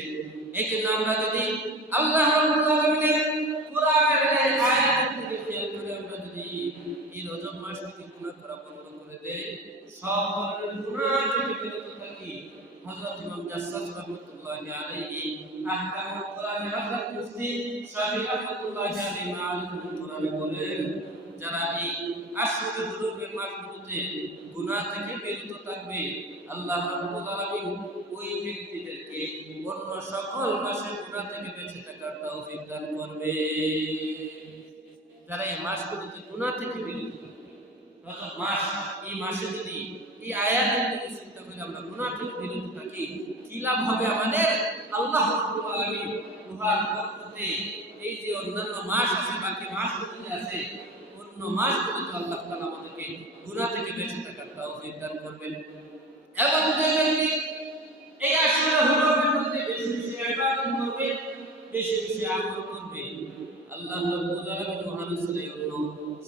এই জন্য আমরা যদি আল্লাহ রাব্বুল আলামিনের কোরআনের এই আয়াতগুলোকে খেয়াল করে আমরা যদি এই রজব মাস থেকে গুনাহ করা বন্ধ করে দেই, সব ধরনের গুনাহ থেকে বিরত থাকি, হযরত ইমাম জাসসাস রাহমাতুল্লাহি আলাইহি আহকামুল কোরআনে হযরত মুফতি শাফিঈ রাহমাতুল্লাহি আলাইহি মাআলিকুল কোরআনে বলেন যারা এই আশুরে হুরুমের মাসগুলোতে গুনাহ থেকে বিরত থাকবে আল্লাহ রাব্বুল আলামিন ওই ব্যক্তিদেরকে অন্য সকল মাসের গুনাহ থেকে বেঁচে থাকার তৌফিক দান করবে। যারা এই মাসগুলোতে গুনাহ থেকে বিরত থাকবে, রজব মাস, এই মাসে যদি এই আয়াতের দিকে চিন্তা করে আমরা গুনাহ থেকে বিরত থাকি, কি লাভ হবে আমাদের? আল্লাহ রাব্বুল আলামিন উহার বরকতে এই যে অন্যান্য মাস আছে, বাকি মাসগুলোতে আছে, অন্য মাসগুলোতে আল্লাহ তাআলা আমাদেরকে গুনাহ থেকে বেঁচে থাকার তৌফিক দান করবেন। এবং যে ব্যক্তি এই আশুরা হুরুমের মধ্যে বেশি বেশি ইবাদত করবে, বেশি বেশি আমল করবে, আল্লাহ রাব্বুল আলামিন মহান সূরা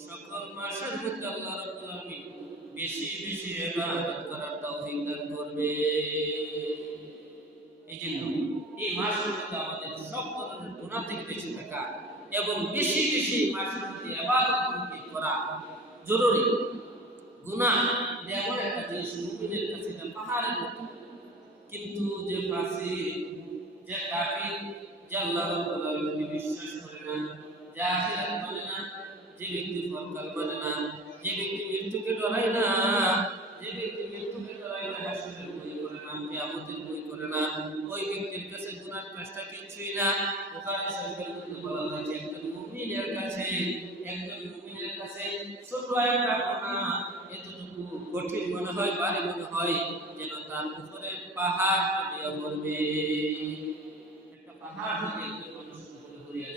সকল মাসের মধ্যে আল্লাহ রাব্বুল আলামিন বেশি বেশি ইবাদত করার তৌফিক দান করবে। এই জন্য এই মাসগুলোতে আমাদের সব ধরনের গুনাহ থেকে বেঁচে থাকা এবং বেশি বেশি মাসের মধ্যে ইবাদত করা জরুরি। গুনাহ এমন একটা জিনিস, মুমিনের কাছে এটা পাহাড়ের মতো, কিন্তু যে ফাসিক, যে কাফির, যে আল্লাহ রাব্বুল আলামিনকে বিশ্বাস করে না, যে আখিরাত মানে না, যে ব্যক্তি পরকাল মানে না, যে ব্যক্তি মৃত্যুকে ডরায় না, যে ব্যক্তি মৃত্যুকে ডরায় না, হাসরের ভয় করে না, না, কিয়ামতের ভয় করে না, ওই ব্যক্তির কাছে গুনার কাজটা কিছুই না। বুখারী শরীফের মধ্যে বলা হয়েছে একজন মুমিনের কাছে ছোট একটা গুনাহ এতটুকু কঠিন মনে হয়, ভারী মনে হয়, যেন তার উপরে পাহাড় চলিয়া পড়বে। একটা পাহাড় যদি একজন মানুষের উপরে পড়িয়া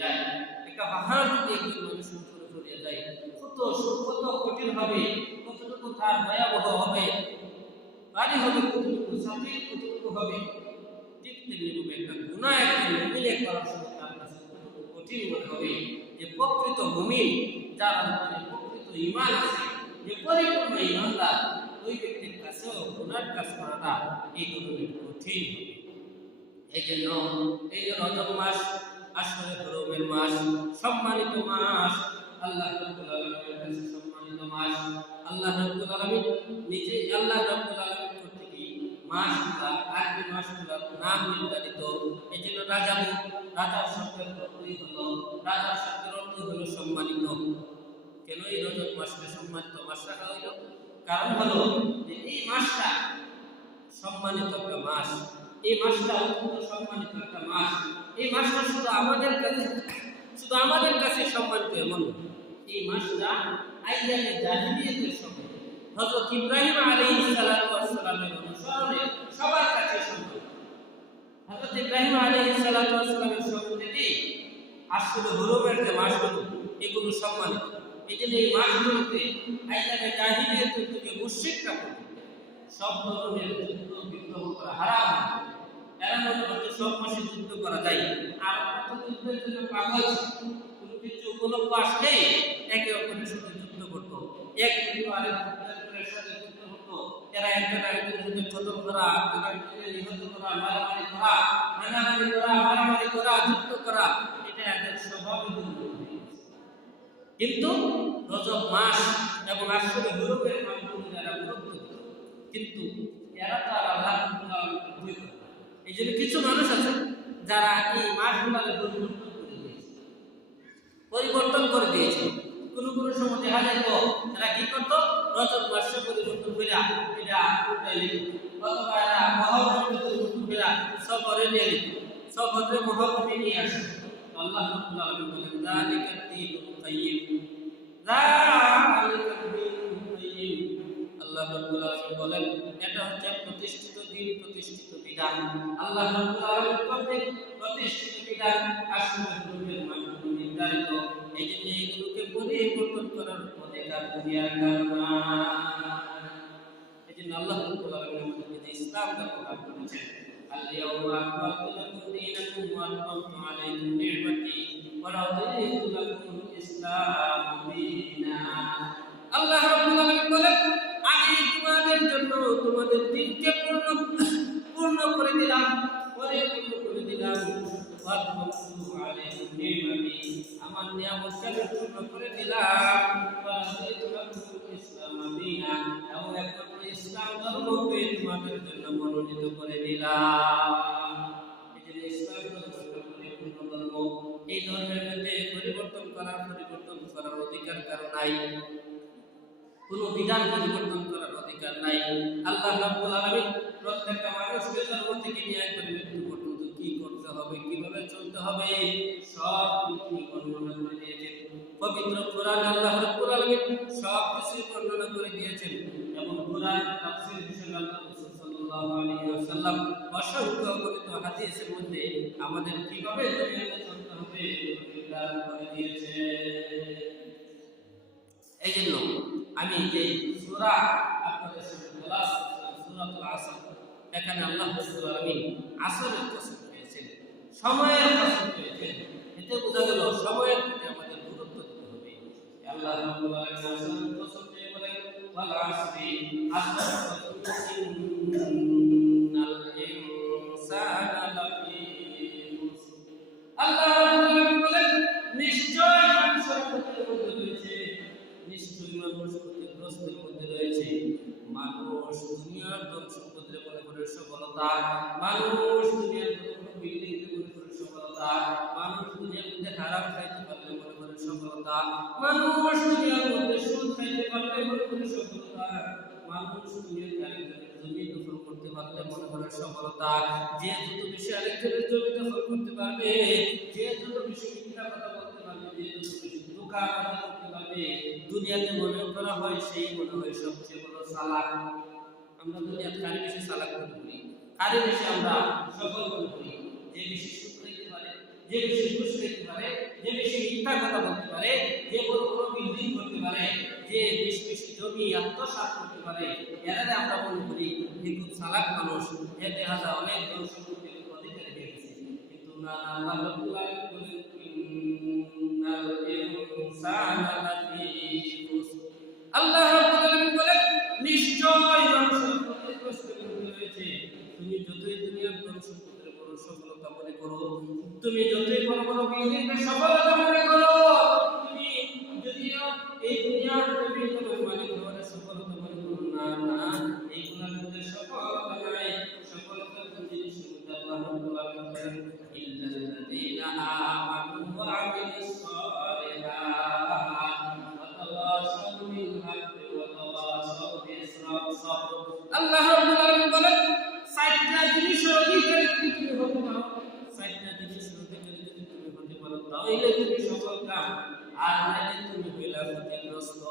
যায়, কত কঠিন হবে, কতটুকু তার ভয়াবহ হবে, ভারী হবে, কতটুকু হবে। ঠিক তেমনিভাবে একটা গুনাহ একজন মুমিনের করার সময় তার কাছে কতটুকু কঠিন মনে হবে, যে প্রকৃত মুমিন, যার উপরে প্রকৃত ঈমান আছে, যে পরিপূর্ণ ঈমানদার, ওই ব্যক্তির কাছেও গুনার কাজ করাটা এই ধরনের কঠিন হবে। এই জন্য এই যে রজব মাস আসলে গরমের মাস, সম্মানিত মাস, আল্লাহ রাব্বুল আলামিনের কাছে সম্মানিত মাস। আল্লাহ রাব্বুল আলামিন নিজে কর্তৃক মাসগুলা, আরবি মাসগুলার নাম নির্ধারিত। এই জন্য রাজার শব্দের অর্থ হলো সম্মানিত। কেন এই রজব মাসকে সম্মানিত মাস রাখা হইল? কারণ হলো যে এই মাসটা সম্মানিত একটা মাস, এই মাসটা অত্যন্ত সম্মানিত একটা মাস। এই মাসটা শুধু আমাদের কাছে সম্মানিত এমন নয়, এই মাসটা আইয়ামে জাহিলিয়াতের সময় হযরত ইব্রাহিম আলাইহিস সালামের অনুসরণে সবার কাছে সম্মানিত। হযরত ইব্রাহিম আলাইহিস সালামের সময় থেকে আসলে হরমের যে মাসগুলো, এগুলো সম্মানিত। এই জন্য এই মাসগুলোতে আইয়ামে জাহিলিয়াতের যুগে মুশরিকরা সব ধরনের যুদ্ধ বিগ্রহ করা হারাম। এর মধ্যে সব মাসে যুদ্ধ করা যায়, আর কত যুদ্ধের জন্য পাগল, কোনো কিছু উপলক্ষ আসলে একে অপরের সাথে যুদ্ধ করতো, এক কিন্তু আরেকজনের সাথে যুদ্ধ করতো। এরা একজন আরেকজনের সাথে কতল করা, একজনের নিহত করা, মারামারি করা, যুদ্ধ করা, এটা এদের স্বভাবে কিন্তু রজব মাস এবং আসলে হরমের মাসগুলো যারা গুরুত্ব দিত, কিন্তু এরা তো আর আল্লাহ ভয় করে। এই জন্য কিছু মানুষ আছে যারা এই মাসগুলোকে পরিবর্তন করে দিয়েছে। কোনো সময় দেখা যেত এরা কি করতো, রজব মাসে পরিবর্তন করে এটা উল্টাই লিখত, অথবা এরা মহরমকে পরিবর্তন করে সফরে নিয়ে লিখত, সফরে মহরমে নিয়ে আসে। আল্লাহ রাব্বুল আলামিন বলেন যালিকা দীনুল কাইয়্যিম, আল্লাহ রাব্বুল আলামিন বলেন এটা হচ্ছে প্রতিষ্ঠিত দিন, প্রতিষ্ঠিত বিধান। আল্লাহ রাব্বুল আলামিন কর্তৃক প্রতিষ্ঠিত বিধান, আসলে ধর্মের মানগুলো নির্ধারিত। এই জন্য এইগুলোকে পরিবর্তন করার অধিকার দুনিয়ার কারণে। এই জন্য আল্লাহ রাব্বুল আলামিন আমাদেরকে যে ইসলাম প্রদান করেছেন, আল-ইয়াওমা আকমালতু লাকুম দীনাকুম ওয়া আতমামতু আলাইকুম নি'মাতি ওয়া রাদিতু লাকুমুল ইসলাম দীনা। আল্লাহ রাব্বুল আলামিন বলেন আমি তোমাদের জন্য তোমাদের দিনকে পূর্ণ করে দিলাম, পরিপূর্ণ করে দিলাম। ওয়া আতমামতু আলাইকুম নি'মাতি, আমার নিয়ামতকে পূর্ণ করে দিলাম। ওয়া রাদিতু লাকুমুল ইসলাম দীনা, এবং একমাত্র ইসলাম ধর্মকে তোমাদের জন্য মনোনীত করে দিলাম। এই যে ইসলাম ধর্ম পরিপূর্ণ ধর্ম, এই ধর্মের মধ্যে পরিবর্তন করার অধিকার কারো নাই, কোনো বিধান পরিবর্তন করার অধিকার নাই। আল্লাহ রাব্বুল আলামিন প্রত্যেকটা মানুষকে জন্ম থেকে নিয়ে করে মৃত্যু পর্যন্ত কি করতে হবে, কিভাবে চলতে হবে, সব কিছু বর্ণনা করে দিয়েছেন। পবিত্র কোরআনে আল্লাহ রাব্বুল আলামিন সব কিছু বর্ণনা করে দিয়েছেন, এবং কোরআন তাফসীর হিসেবে আল্লাহ রাসূল সাল্লাল্লাহু আলাইহি ওয়াসাল্লাম অসংখ্য অগণিত হাদিসের মধ্যে আমাদের কিভাবে দুনিয়াতে চলতে হবে বিধান করে দিয়েছে। এই জন্য আমি যে সূরা আপনাদের সামনে তেলাওয়াত করলাম, সূরাতুল আসর, এখানে আল্লাহ রাব্বুল আলামিন আসরের কসম করেছেন, সময়ের কসম করেছেন। এতে বোঝা গেল সময়ের প্রতি আমাদের গুরুত্ব দিতে হবে। আল্লাহ রাব্বুল আলামিন আসরের কসম করে বলেন ওয়াল আসরি, আসর ইন্নাল ইনসানা লাফি খুসর। আল্লাহ রাব্বুল আলামিন বলেন নিশ্চয় মানুষের ক্ষতির মধ্যে রয়েছে, নিশ্চয়ই মানুষ ক্ষতিগ্রস্তের মধ্যে রয়েছে। মানুষ দুনিয়ার ধন সম্পদের মনে করে সফলতা, মানুষ দুনিয়ার বিল্ডিং মনে করে সফলতা, মানুষ দুনিয়ার মধ্যে হারাম খাইতে পারলে মনে করে সফলতা, মানুষ দুনিয়ার মধ্যে সুদ খাইতে পারলে মনে করে সফলতা, মানুষ দুনিয়ার জমি দখল করতে পারলে মনে করেন সফলতা। যে যত বেশি আরেকজনের জমি দখল করতে পারবে, যে যত বেশি মিথ্যা কথা বলতে পারবে, যে যত বেশি ধোঁকাবাজি করতে পারবে, দুনিয়াতে মনে করা হয় সেই মনে হয় সবচেয়ে বড় চালাক। আমরা দুনিয়াতে কারে বেশি চালাক মনে করি, কারে বেশি আমরা সফল মনে করি? যে বেশি সুখ খাইতে পারে, যে বেশি ঘুষ খাইতে পারে, যে বেশি মিথ্যা কথা বলতে পারে, যে বড় বড় বিল্ডিং করতে পারে, যে বেশি বেশি জমি আত্মসাৎ করতে পারে, এরারে আমরা মনে করি যে খুব চালাক মানুষ, এ দেখা যায় অনেক ধন সম্পত্তির অধিকারী হয়ে গেছে। কিন্তু না, আল্লাহ রাব্বুল আলামিন বলেন ইন্নাল ইনসানা লাফি খুসর। আল্লাহ রাব্বুল আলামিন বলেন নিশ্চয় মানুষের ক্ষতিগ্রস্ত হয়েছে। তুমি যতই দুনিয়ার ধন সম্পদের বড় সফলতা মনে করো, তুমি যতই বড় বড় বিল্ডিংয়ের সফলতা মনে করো, তুমি যদিও এই দুনিয়ার জমি জমার মালিক হওয়ার সফলতা মনে করো না, না এইগুলোর মধ্যে সফলতা নাই। সফলতা কোন জিনিসের মধ্যে? আল্লাহ রাব্বুল আলামিন বলেন ইল্লাল্লাযীনা আমানু ওয়া আমিলুস সালিহাত ওয়া তাওয়াসাউ বিল হাক্কি ওয়া তাওয়াসাউ বিস sabr। আল্লাহ রাব্বুল আলামিন বলেন সাতটা জিনিসের অধিকারী যদি তুমি হতে পারো, সাতটা জিনিসের অধিকারী যদি তুমি হতে পারো, তাহলে তুমি সফল কাম, আর নাইলে তুমি হইলা ক্ষতিগ্রস্ত।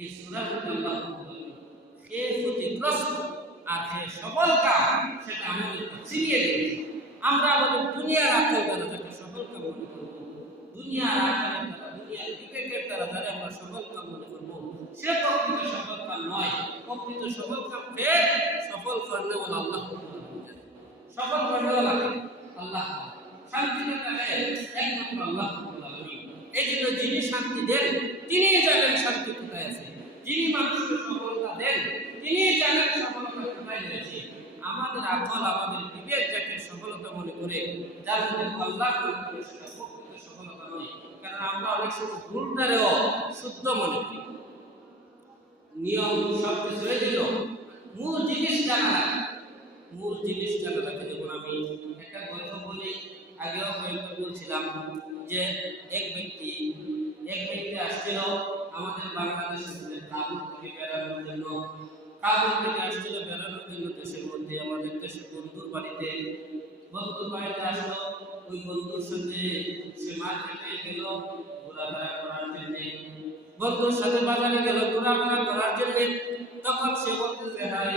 এই সূরার মধ্যে আল্লাহ বলেন কে ক্ষতিগ্রস্ত আর কে সফল কাম সেটা আমাদের চিনিয়ে দেবে। আমরা আমাদের দুনিয়ার আকল দ্বারা যাকে সফল কাম মনে করব, দুনিয়ার আকলের দ্বারা, দুনিয়ার বিবেকের দ্বারা যারা আমরা সফল কাম মনে করব, সে প্রকৃত সফল কাম নয়। প্রকৃত সফল কাম কে? সফল করনে ওয়ালা আল্লাহ। সফল করনে ওয়ালা আল্লাহ। শান্তিটা থাকে একমাত্র আল্লাহ রাব্বুল আলামিন। এই জন্য যিনি শান্তি দেন তিনিই জানেন শান্তি কোথায় আছে, যিনি মানুষকে সফলতা দেন তিনিই জানেন সফলতা কোথায় রয়েছে। আমাদের আকল, আমাদের বিবেক যাকে সফলতা মনে করে, যার মধ্যে আল্লাহ মনে করে, সেটা প্রকৃত সফলতা নয়। কারণ আমরা অনেক সময় ভুলটারেও শুদ্ধ মনে করি। নিয়ম সব কিছু হয়ে দিল, মূল জিনিস জানা লাগে, মূল জিনিস জানা লাগে। যেমন আমি একটা গল্প বলি, আগেও কয়েকবার বলছিলাম যে এক ব্যক্তি আসছিল আমাদের বাংলাদেশের কাবুল থেকে বেড়ানোর জন্য। কাবুল থেকে আসছিল বেড়ানোর জন্য দেশের মধ্যে, আমাদের দেশের বন্ধুর বাড়িতে আসলো। ওই বন্ধুর সাথে সে মার্কেটে গেল ঘোরাফেরা করার জন্য, বন্ধুর সাথে বাজারে গেল ঘোরাফেরা করার জন্য। তখন সে বলতেছে হাই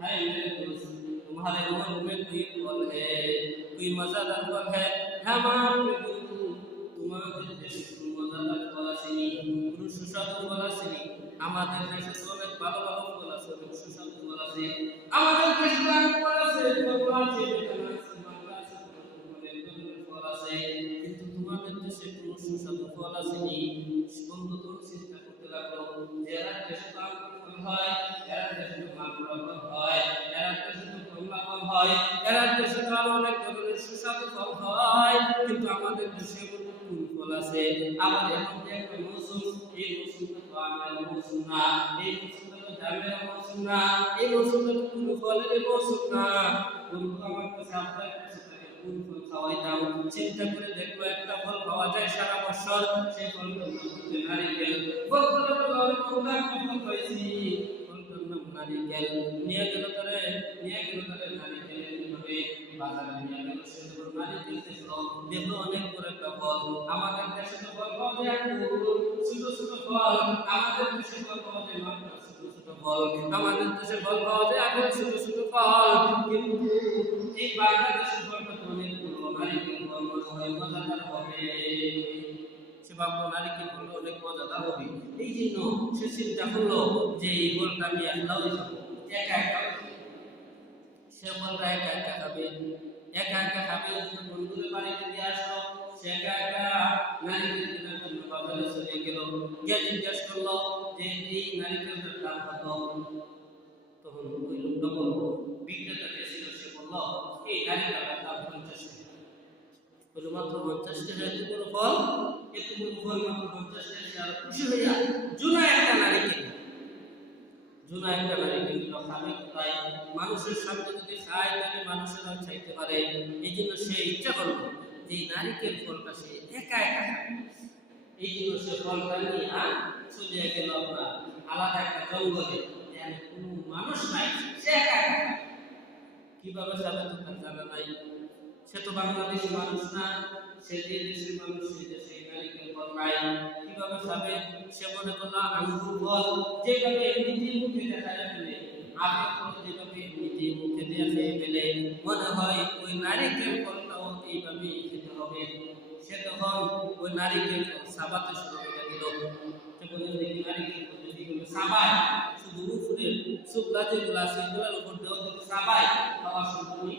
हाय मेरे दोस्त, तुम्हारे मन में कोई फल है, कोई मजेदार फल है? हमारे बंधु তোমাদের দেশে কোন মজাদার ফল আসেনি, কোন সুস্বাদু ফল আসেনি? আমাদের দেশে তো অনেক ভালো ভালো ফল আছে, অনেক সুস্বাদু ফল আছে। আমাদের দেশে অনেক ফল আছে, ফল আছে, বেদানা আছে, মাংলা আছে, অনেক ধরনের ফল আছে, কিন্তু তোমাদের দেশে কোন সুস্বাদু ফল আসেনি। বন্ধু তখন চিন্তা করতে লাগলো, যারা দেশে তো আম ফল হয়, যারা দেশে তো মাংলা ফল হয়, যারা দেশে তো কমলা ফল হয়, যারা দেশে তো আরো অনেক ধরনের সুস্বাদু ফল হয়, কিন্তু আমাদের দেশে কোন ফল আছে? আবার এমন একটা মৌসুম, এই মৌসুমটা তো আমের মৌসুম না, এই মৌসুমটা তো জামের মৌসুম না, এই মৌসুমটা তো কোন ফলের মৌসুম না। বন্ধু আমার কাছে আপনার কাছে থাকে কোন ফল খাওয়াইতাম। চিন্তা করে দেখলো একটা ফল পাওয়া যায় সারা বছর, সেই ফলটার নাম হচ্ছে নারিকেল। ফলটার ফল পাইছি, ফলটার নাম নারিকেল। নিয়ে গেল তারে নারিকেল এইভাবে বাজারে নিয়ে গেল। সে যখন নারিকেল দেখলো অনেক বড় একটা ফল। আমাদের দেশে তো ফল পাওয়া যায় ছোট ছোট ফল, আমাদের দেশে ফল পাওয়া যায় মাত্র ছোট ছোট ফল, আমাদের দেশে ফল পাওয়া যায় আপেল ছোট ছোট ফল। কিন্তু এই বাংলাদেশের ফলটা তো অনেক বড়, নারিকেল ফল মনে হয় মজাদার হবে। সে ভাবলো নারিকেল ফল অনেক মজাদার হবে, এই জন্য সে চিন্তা করলো যে এই ফলটা আমি একলাই খাবো, একা একা। সে ফলটা একা একা খাবে, একা একা খাবে। বন্ধুদের বাড়িতে দিয়ে আসলো, সে একা একা নারিকেল কেনার জন্য বাজারে চলে গেল। গিয়ে জিজ্ঞেস করলো যে এই নারিকেলটার দাম কত? তখন ওই লোকটা বললো, বিক্রেতা যে ছিল সে বললো এই নারিকেলটার দাম 50 টাকা। বললো মাত্র 50 টাকা? এত বড় ফল, এত বড় ফল মাত্র 50 টাকা? সে আরো খুশি হইয়া জুনা একটা নারিকেল খাবে কোথায়? মানুষের সামনে যদি খায় তাহলে মানুষেরা চাইতে পারে। এই জন্য সে ইচ্ছা করলো যে নারিকেল ফলটা সে একা একা খাবে। এই জন্য সে ফলটা নিয়ে চলে গেল আপনার আলাদা একটা জঙ্গলে। এখানে কোনো মানুষ নাই, সে একা একা। কিভাবে যাবে তো তার জানা নাই। সে তো বাংলাদেশি মানুষ না, সে যে দেশের মানুষ, সে দেশে নারিকেল ফল নাই, কিভাবে যাবে? সে মনে করলো আঙ্গুর ফল যেভাবে এমনিতেই মুখে দেখা ফেলে, আপেল ফল যেভাবে এমনিতেই মুখে দিয়ে খেয়ে ফেলে, মনে হয় ওই নারিকেল ফলটাও এইভাবে খেতে হবে। সে তখন ওই নারিকেল ফল সাবাতে শুরু করে দিল। সে বলে দেখি নারিকেল ফল যদি কোনো সাবায়, শুধু উপরে শুকলা যেগুলো আছে এগুলোর উপর দেওয়া যদি সাবায়, খাওয়া শুরু করি,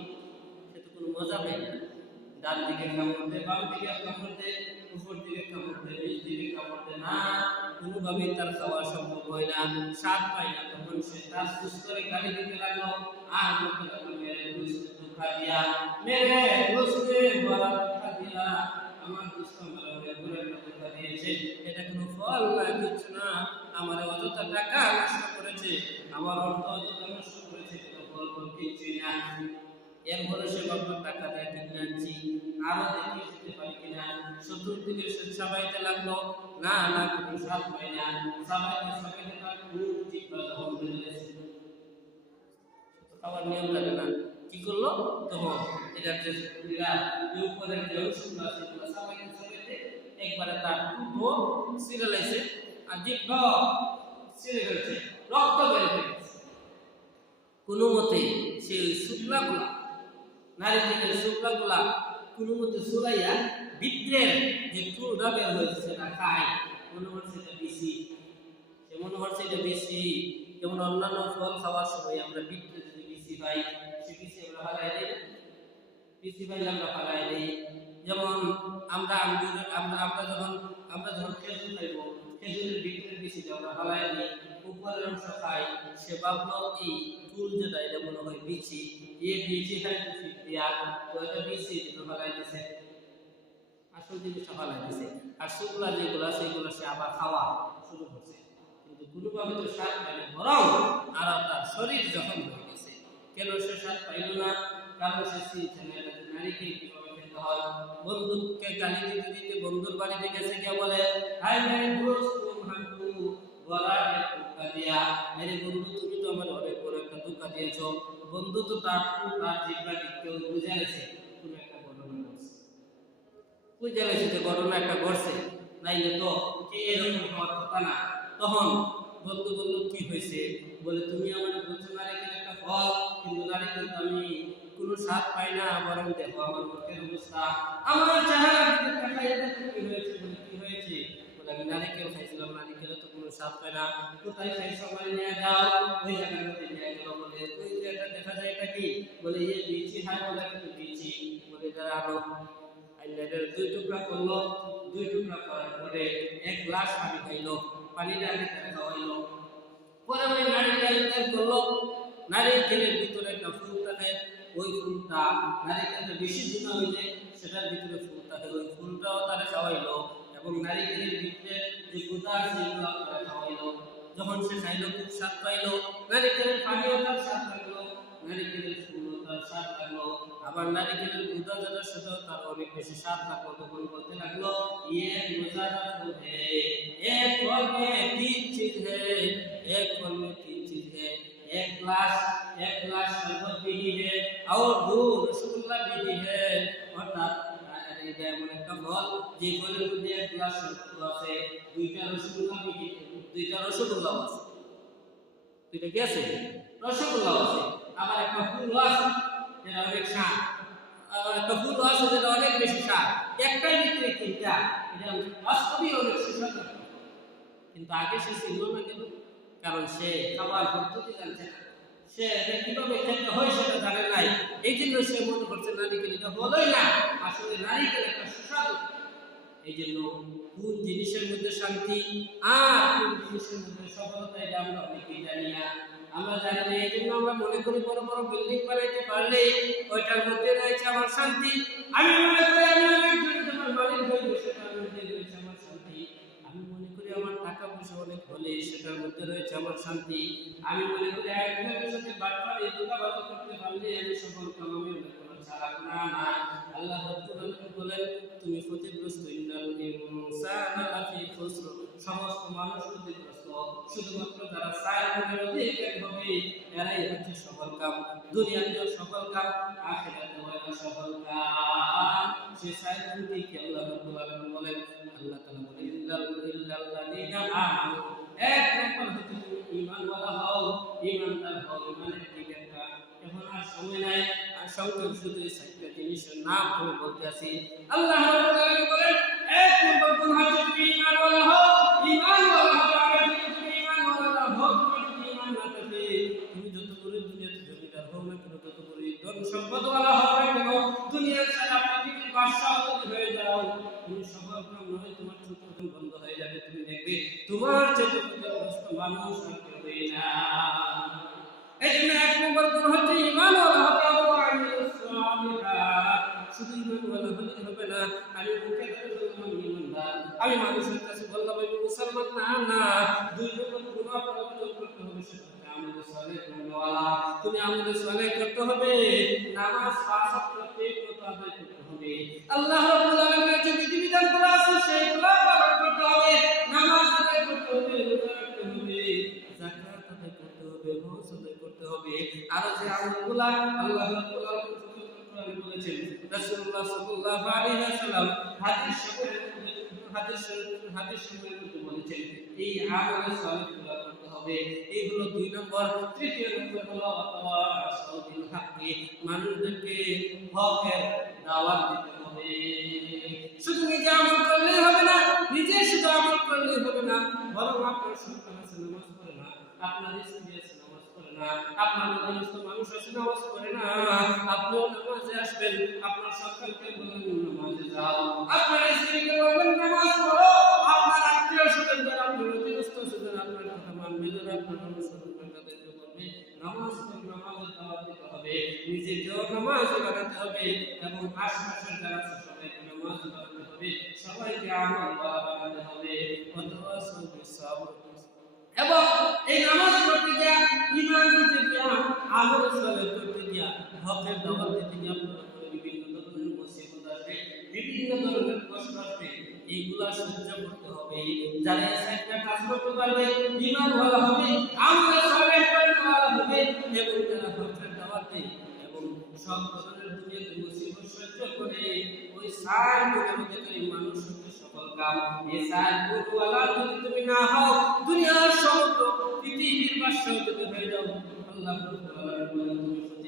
সে তো কোনো মজা পাই না। ডান দিকে কামড় দেয়, বাম দিকে কামড় দেয়, উপর দিকে কামড় দেয়, নিচ দিকে কামড় দেয়, না কোনোভাবেই তার খাওয়া সম্ভব হয় না, স্বাদ পায় না। তখন সে তার সুস করে গালি দিতে লাগলো, আর বলতে লাগলো মেরে দুষ্টে ধোঁকা দিয়া, মেরে দুষ্টে বড় ধোঁকা দিয়া, আমার দুষ্ট আমার ঘুরে ধোঁকা দিয়েছে, এটা কোনো ফল না, কিছু না, আমার অযথা টাকা নষ্ট করেছে, আমার অর্থ অযথা নষ্ট করেছে, কোনো ফল ফল কিছুই না। এরপরে সে বাবার টাকা দেয় কিনে আনছি, আরো দেখি খেতে পারি কিনা। চতুর্দিকে সে চাবাইতে লাগলো, না না কোনো স্বাদ পাই না। চাবাইতে চাবাইতে তার খুব জিহ্বা জখম হয়ে গেছে, খাওয়ার নিয়ম জানে না। কি করলো তখন? এটার যে উপরের যে অংশগুলো আছে সেগুলো চাবাইতে চাবাইতে একবারে তার টুকরো ছিঁড়ে লাইছে, আর জিহ্বা ছিঁড়ে ফেলছে, রক্ত বের হয়ে গেছে। কোনো মতে সে শুক্লাগুলা, নারিকেলের শুক্লাগুলা কোনো মতে চুলাইয়া ভিতরের যে চুলটা বের হয়েছে সেটা খায়, মনে হচ্ছে এটা বেশি, সে মনে হচ্ছে এটা বেশি। যেমন অন্যান্য ফল খাওয়ার সময় আমরা ভিতরে যদি বেশি পাই, সে বেশি আমরা ফালাই দিই না, বেশি পাইলে আমরা ফালাই দিই। যেমন আমরা আমরা যখন খেজুর খাইব, খেজুরের ভিতরে বেশি আমরা ফালাই দিই, উপরের অংশ খাই, সে ভাবলো এই চুল যেটা এটা মনে হয় বিচি, বিচি খাই দিয়া, তো এটা বিচি ফালাই দিছে, আসল জিনিসটা ফালাই দিছে। আর শুকলা যেগুলো সেগুলো সে আবার খাওয়া শুরু করছে, কিন্তু কোনোভাবে তো স্বাদ পায় না, বরং আর তার শরীর জখম হয়ে গেছে। কেন সে স্বাদ পাইল না? কারণ সে চিনছে না এটা নারিকেল কিভাবে খেতে হয়। বন্ধুকে গালি দিতে দিতে বন্ধুর বাড়িতে গেছে, কে বলে হাই মেরে দোস্ত তুম হামকো বড়া ধোঁকা দিয়া, আরে বন্ধু তুমি তো আমার অনেক বড় একটা ধোঁকা দিয়েছো। বন্ধু তো তার জিহ্বাকে কেউ বুঝে গেছে, তুমি একটা ঘটনা করছে, বুঝে গেছে যে ঘটনা একটা ঘটছে, নাইলে তো কি এরকম হওয়ার কথা না। তখন বন্ধু বলল কি হয়েছে? বলে তুমি আমার বলছো নারিকেল একটা ফল, কিন্তু নারিকেল তো আমি কোনো স্বাদ পাই না, বরং দেখো আমার মুখের অবস্থা, আমার চেহারা দিকে তাকাইয়া দেখো কি হয়েছে। বলে কি হয়েছে? বলে আমি নারিকেল খাইছিলাম, নারিকেলে তো কোনো স্বাদ পাই না, কোথায় খাইছো আমার নিয়ে যাও, ওই জায়গার মধ্যে নিয়ে গেল। বলে ওই জায়গা দেখা যায় এটা কি? বলে এই বিচি, হ্যাঁ বলে কিন্তু বিচি। বলে যারা আরো আইলের দুই টুকরা করলো, দুই টুকরা করার পরে এক গ্লাস পানি খাইলো, পানিটা আগে খাওয়াইলো, পরে ওই নারিকেল তেল করলো। নারিকেলের ভিতরে একটা ফুল থাকে, ওই ফুলটা নারিকেলটা বেশি গুণা হইলে সেটার ভিতরে ফুল থাকে, ওই ফুলটাও তারা খাওয়াইলো, এবং নারিকেলের ভিতরে যে গুদা আছে এগুলো তারা খাওয়াইলো। যখন সে খাইলো খুব স্বাদ পাইলো, নারিকেলের পানিও তার স্বাদ লাগলো, নারিকেলের ফুলও তার স্বাদ লাগলো, আবার নারিকেলের গুদা যেটা সেটাও তার অনেক বেশি স্বাদ লাগলো। তখন বলতে লাগলো ইয়ে মজাদার ফুল হে, এক ফল মে তিন চিজ হে, एक फल में तीन चीज है, एक गिलास शरबत भी है और दो रसगुल्ला भी है। অর্থাৎ এটা এমন একটা ফল যে ফলের মধ্যে এক গ্লাস শরবত আছে, দুইটা রসগোল্লা আছে, দুইটা কি আছে? রসগোল্লা আছে, আবার একটা ফুল আছে যেটা অনেক স্বাদ, আবার একটা ফুল আছে যেটা অনেক বেশি স্বাদ, একটাই ভিতরে তিনটা, এটা বাস্তবিক অনেক সুস্বাদু। কিন্তু আগে সে ছিল না কেন? কারণ সে খাবার পদ্ধতি জানছে না, সে এটা কিভাবে খেতে হয় সেটা জানে নাই। এই জন্য সে মনে করছে নারিকেল এটা বলোই না, আসলে নারিকেল একটা সুস্বাদু। এই জন্য কোন জিনিসের মধ্যে শান্তি আর কোন জিনিসের মধ্যে সফলতা এটা আমরা অনেকেই জানি না, আমরা জানি না। এই জন্য আমরা মনে করি বড় বড় বিল্ডিং বানাইতে পারলে ওইটার মধ্যে রয়েছে আমার শান্তি, আমি মনে করি আমি অনেক জমি মালিক হইব সেটার মধ্যে রয়েছে আমার শান্তি, আমি মনে করি আমার টাকা পয়সা অনেক হলে সেটার মধ্যে রয়েছে আমার শান্তি, আমি মনে করি একজনের সাথে বাটপাড়ি ধোঁকাবাজি করতে পারলে আমি সফল কাম, আমি অনেক বড় চালাক। না না, আল্লাহ রাব্বুল আলামিন বলেন তুমি ক্ষতিগ্রস্ত, ইন্নাল ইনসানা লাফি খুসর, সমস্ত মানুষ ক্ষতিগ্রস্ত। শুধুমাত্র যারা সাইনের অধিকারী হবে এরাই হচ্ছে সফল কাম, দুনিয়াতেও সফল কাম, আখিরাতেও এরা সফল কাম। সে সাইনকে কি আল্লাহ রাব্বুল আলামিন বলেন, আল্লাহ তাআলা বলেন ইল্লাল্লাযীনা আমানু, এক নম্বর হচ্ছে তুমি ঈমানওয়ালা হও, ঈমানদার হও, ঈমানের দিকে একটা। এখন আর সময় নাই, আর সংক্ষেপ শুধু এই চারটা জিনিসের নাম আমি বলতে আছি। আল্লাহ রাব্বুল আলামিন বলেন এক নম্বর গুণ হচ্ছে তুমি ঈমানওয়ালা হও, ঈমানওয়ালা হও। আর তুমি ঈমানওয়ালা হও, তুমি ঈমান না থাকে তুমি যত বড় দুনিয়াতে জমিদার হও না কেন, যত বড় ধন সম্পদওয়ালা হও না কেন, দুনিয়ার সারা পৃথিবীর বাদশা যদি হয়ে যাও, তুমি সফল কাম নয়, তোমার চোখ বন্ধ হয়ে যাবে। তুমি দেখবে তোমার চেয়ে ক্ষতিগ্রস্ত মানুষ আর কেউ না। এই জন্য এক নম্বর গুণ হচ্ছে ঈমানওয়ালা হতে হবে। শুধু ঈমানওয়ালা হলেই হবে না, আমি মুখে বললাম ঈমানদার, আমি মানুষের কাছে বললাম আমি মুসলমান, না না। দুই নম্বর গুণ অর্জন করতে হবে, সেটা হচ্ছে আমলে সালেহ করনেওয়ালা। তুমি আমলে সালেহ করতে হবে, নামাজ পাঁচ ওয়াক্ত প্রত্যেক আদায় করতে হবে। আল্লাহ রাব্বুল আলামিনের যে বিধিবিধানগুলো আছে সেগুলো পালন করতে হবে, নামাজ আদায় করতে হবে, রোজা রাখতে হবে, যাকাত আদায় করতে হবে, হজ আদায় করতে হবে। আর যে আমলগুলো আল্লাহ রাব্বুল আলামিন বলেছেন, রাসূলুল্লাহ সাল্লাল্লাহু আলাইহি ওয়াসাল্লাম হাদিসের মধ্যে বলেছেন, এই আমলে সালেহগুলো করতে হবে। এইগুলো দুই নম্বর। তৃতীয় নম্বর হলো ওয়াতাওয়াসাউ বিল হাক্কি, মানুষদেরকে হকের দাওয়াত দিতে হবে। শুধু নিজে আমল করলেই হবে না, নিজে শুধু আমল করলেই হবে না, বরং আপনার সন্তান আছে নামাজ পড়ে না, আপনার স্ত্রী আছে নামাজ পড়ে না, আপনার অধীনস্থ মানুষ আছে নামাজ পড়ে না, আপনিও নামাজে আসবেন, আপনার সন্তানকে বলবেন নামাজে যাও, আপনার স্ত্রীকে বলবেন নামাজ পড়ো, আপনার আত্মীয় স্বজন যারা আপনার অধীনস্থ আছে যারা আপনার কথা মানবে, যারা আপনার অনুসরণ করে তাদেরকে বলবে নামাজ পড়ো, নামাজের দাওয়াত দিতে হবে, নিজেকেও নামাজ বানাতে হবে এবং আশপাশের যারা আছে সবাইকে নামাজ বানাতে হবে, সবাইকে আমল বানাতে হবে। ওয়াতাওয়াসাউ বিস সাবর, এবং এই নামাজ পড়তে গিয়া, ঈমান আনতে গিয়া, আমল সালেহ করতে গিয়া, হকের দাওয়াত দিতে গিয়া আপনার উপরে বিভিন্ন ধরনের মুসিবত আসবে, বিভিন্ন ধরনের কষ্ট আসবে, এইগুলা সহ্য করতে হবে। যারা এই চারটা কাজ করতে পারবে, ঈমানওয়ালা হবে, আমল সালেহ করেওয়ালা হবে, এবং যারা হকের দাওয়াত দেয় এবং সব ধরনের দুনিয়াতে মুসিবত সহ্য করে, ওই চার গুণের অধিকারী মানুষ হচ্ছে সফল কাম। এই চার গুণওয়ালা যদি তুমি না হও, দুনিয়ার সমগ্র পৃথিবীর বাদশা যদি হয়ে যাও, আল্লাহ রাব্বুল আলামিন বলেন তুমি